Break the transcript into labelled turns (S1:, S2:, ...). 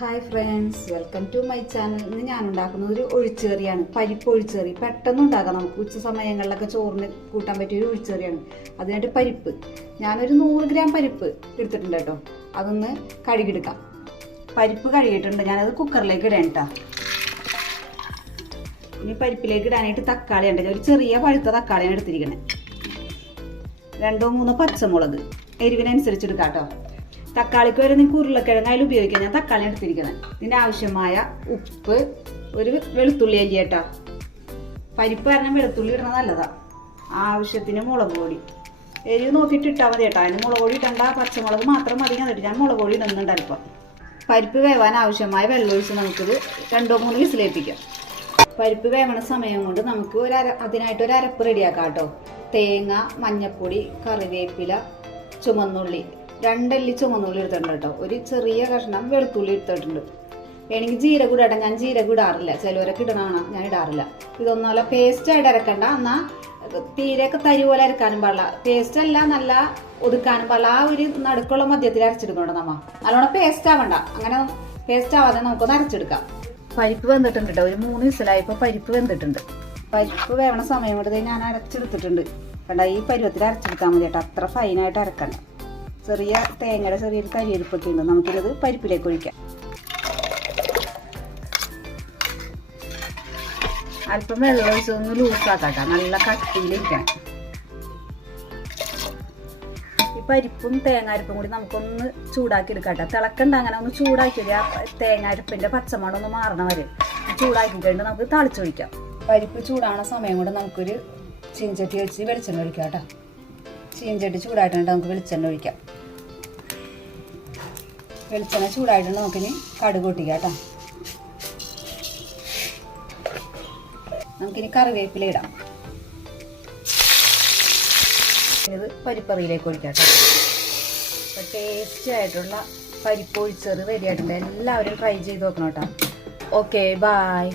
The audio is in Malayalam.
S1: Hi friends welcome to my channel ഇന്ന് ഞാൻ ഉണ്ടാക്കുന്നത് ഒരു ഒഴിച്ചേറിയാണ്. പരിപ്പ് ഒഴിച്ചേറി. പെട്ടെന്ന് ഉണ്ടാക്കാം നമുക്ക്. ഉച്ച സമയങ്ങളിലൊക്കെ ചോറിന് കൂട്ടാൻ പറ്റിയ ഒരു ഒഴിച്ചേറിയാണ്. അതിനായിട്ട് പരിപ്പ്. ഞാനൊരു നൂറ് ഗ്രാം പരിപ്പ് എടുത്തിട്ടുണ്ട് കേട്ടോ. അതൊന്ന് കഴുകിയെടുക്കാം. പരിപ്പ് കഴുകിയിട്ടുണ്ട്. ഞാനത് കുക്കറിലേക്ക് ഇടാൻ കേട്ടോ ഇനി പരിപ്പിലേക്ക് ഇടാനായിട്ട് തക്കാളി ഉണ്ട്. ഒരു ചെറിയ പഴുത്ത തക്കാളിയാണ് എടുത്തിരിക്കുന്നത് രണ്ടോ മൂന്നോ പച്ചമുളക്. എരിവിനനുസരിച്ച് എടുക്കാം കേട്ടോ തക്കാളിക്ക് വരെ നിങ്ങൾക്ക് ഉരുളക്കിഴങ്ങ് അതിൽ ഉപയോഗിക്കാം. ഞാൻ തക്കാളി എടുത്തിരിക്കുന്നത്. ഇതിന് ആവശ്യമായ ഉപ്പ് ഒരു വെളുത്തുള്ളി അല്ലി കേട്ടോ. പരിപ്പ് കാരണം വെളുത്തുള്ളി ഇടണത് നല്ലതാ. ആവശ്യത്തിന് മുളക് പൊടി. എരിവ് നോക്കിയിട്ട് ഇട്ടാൽ മതി കേട്ടോ. അതിന് മുളക് പൊടി ഇടണ്ട. പച്ചമുളക് മാത്രം മതി ഞാൻ ഞാൻ മുളക് പൊടി ഇടുന്നുണ്ട് അല്പം. പരിപ്പ് വേവാൻ ആവശ്യമായ വെള്ളമൊഴിച്ച് നമുക്കിത് രണ്ടോ മൂന്ന് വിസിലേൽപ്പിക്കാം. പരിപ്പ് വേവണ സമയം കൊണ്ട് നമുക്ക് ഒരു അര അതിനായിട്ട് ഒരു അരപ്പ് റെഡിയാക്കാം കേട്ടോ. തേങ്ങ മഞ്ഞപ്പൊടി കറിവേപ്പില ചുമന്നുള്ളി രണ്ടല്ലി ചുമന്നുള്ളി എടുത്തിട്ടുണ്ട് കേട്ടോ. ഒരു ചെറിയ കഷ്ണം വെളുത്തുള്ളി എടുത്തിട്ടുണ്ട്. എനിക്ക് ജീരകം ഇടാം. ഞാൻ ജീരകം ഇടാറില്ല. ചിലവരൊക്കെ ഇടണമാണ് ഞാൻ ഇടാറില്ല. ഇതൊന്നുമല്ല പേസ്റ്റ് ആയിട്ട് അരക്കണ്ട. എന്നാൽ തീരെയൊക്കെ തരി പോലെ അരക്കാനും പാടില്ല. പേസ്റ്റ് അല്ല നല്ല ഒതുക്കാനും പാടില്ല. ആ ഒരു നടുക്കുള്ള മധ്യത്തിൽ അരച്ചെടുക്കണം നമ്മ. നല്ലോണം പേസ്റ്റ് ആവണ്ട. അങ്ങനെ പേസ്റ്റ് ആവാതെ നമുക്കൊന്ന് അരച്ചെടുക്കാം. പരിപ്പ് വെന്തിട്ടുണ്ട് കേട്ടോ. ഒരു മൂന്ന് വിസിലായപ്പോൾ പരിപ്പ് വെന്തിട്ടുണ്ട്. പരിപ്പ് വേവണ സമയം കൊണ്ട് ഞാൻ അരച്ചെടുത്തിട്ടുണ്ട്. കണ്ട? ഈ പരുവത്തിൽ അരച്ചെടുത്താൽ മതി കേട്ടോ. അത്ര ഫൈനായിട്ട് അരക്കണ്ട. ചെറിയ തേങ്ങയുടെ ചെറിയൊരു കരിയിരിപ്പൊക്കെ ഉണ്ട് നമുക്കിത് പരിപ്പിലേക്ക് ഒഴിക്കാം. അല്പം വെള്ളം ഒഴിച്ച് ഒന്ന് ലൂസാക്കാട്ടോ നല്ല കട്ടിയിലിരിക്കണം ഈ പരിപ്പും തേങ്ങാരിപ്പും കൂടി നമുക്കൊന്ന് ചൂടാക്കി എടുക്കാട്ടോ തിളക്കണ്ട അങ്ങനെ ഒന്ന് ചൂടാക്കി ആ തേങ്ങാരിപ്പിന്റെ പച്ചമണം ഒന്ന് മാറണ വരെ. ചൂടാക്കി കഴിഞ്ഞ് നമുക്ക് തളിച്ചൊഴിക്കാം പരിപ്പ് ചൂടാണ സമയം കൊണ്ട് നമുക്കൊരു ചീഞ്ചട്ടി വെച്ച് വെളിച്ചെണ്ണ ഒഴിക്കാം കേട്ടോ. ചീഞ്ചട്ടി ചൂടായിട്ടുണ്ട്. നമുക്ക് വെളിച്ചെണ്ണ ഒഴിക്കാം. വെളിച്ചെണ്ണ ചൂടായിട്ട് നമുക്കിനി കടുക് പൊട്ടിക്കാം നമുക്കിനി കറിവേപ്പില ഇടാം. ഇത് പരിപ്പറിയിലേക്ക് ഒഴിക്കാം കേട്ടോ. അപ്പോൾ ടേസ്റ്റി ആയിട്ടുള്ള പരിപ്പ് ഒഴിച്ചെറി റെഡി ആയിട്ടുണ്ട്. എല്ലാവരും ട്രൈ ചെയ്ത് നോക്കണം കേട്ടോ. Okay bye